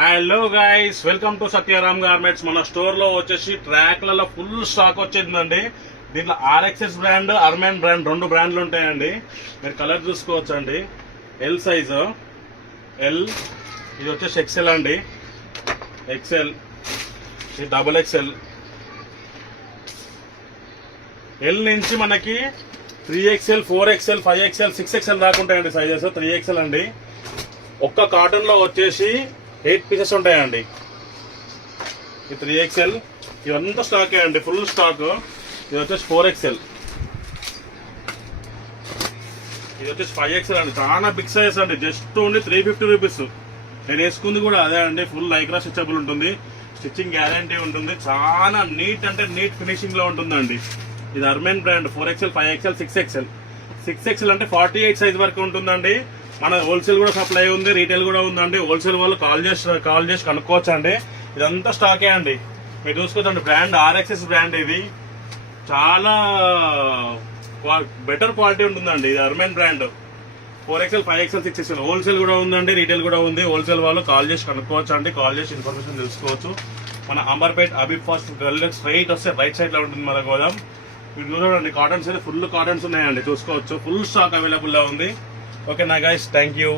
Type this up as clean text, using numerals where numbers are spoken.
Hello guys, welcome to Satyaram garments. మన store లో వచ్చేసి ట్రాక్లలో ఫుల్ స్టాక్ వచ్చిందండి. దీంట్లో ఆర్ఎక్స్ఎస్ బ్రాండ్, అర్మెన్ బ్రాండ్ రెండు బ్రాండ్లు ఉంటాయండి. మీరు కలర్ చూసుకోవచ్చు అండి. ఎల్ సైజు, ఎల్, ఇది వచ్చేసి ఎక్సెల్ అండి, ఎక్సెల్, ఇది డబుల్ ఎక్సెల్. ఎల్ నుంచి మనకి 3XL, 4XL, 5XL, 6XL దాకా ఉంటాయండి సైజెస్. 3XL అండి. ఒక్క కాటన్ లో వచ్చేసి 8 పీసెస్ ఉంటాయండి. ఈ 3XL ఇవంతా స్టాకే అండి, ఫుల్ స్టాక్. ఇది వచ్చేసి 4XL, ఇది వచ్చేసి 5XL అండి. చాలా బిగ్ సైజ్ అండి. Just only 350 rupees. నేను వేసుకుంది కూడా అదే అండి. ఫుల్ లైక్రా స్టిచబుల్ ఉంటుంది, స్టిచ్చింగ్ గ్యారంటీ ఉంటుంది. చాలా నీట్ అంటే నీట్ ఫినిషింగ్ లో ఉంటుందండి. ఇది అర్మెన్ brand. 4XL, 5XL, 6XL. 6XL అంటే 48 సైజ్ వరకు ఉంటుందండి. మన హోల్సేల్ కూడా సప్లై ఉంది, రీటైల్ కూడా ఉందండి. హోల్సేల్ వాళ్ళు కాల్ చేసి కనుక్కోవచ్చు అండి. ఇదంతా స్టాకే అండి. మీరు చూసుకోవచ్చండి. Brand RXS brand. ఇది చాలా బెటర్ క్వాలిటీ ఉంటుందండి. ఇది అర్మెన్ brand. 4XL, 5XL, 6XL wholesale కూడా ఉందండి, రీటైల్ కూడా ఉంది. హోల్సేల్ వాళ్ళు కాల్ చేసి కనుక్కోవచ్చు అండి. కాల్ చేసి ఇన్ఫర్మేషన్ తెలుసుకోవచ్చు. మన అంబర్పేట్ అబిబ్ ఫాస్ట్ గల్లీ స్ట్రైట్ వస్తే రైట్ సైడ్ లో ఉంటుంది మన గోదాం. మీరు చూడండి, కాటన్స్ అయితే ఫుల్ కాటన్స్ ఉన్నాయండి, చూసుకోవచ్చు. ఫుల్ స్టాక్ అవైలబుల్ గా ఉంది. ఓకే నా గైస్, థ్యాంక్ యూ.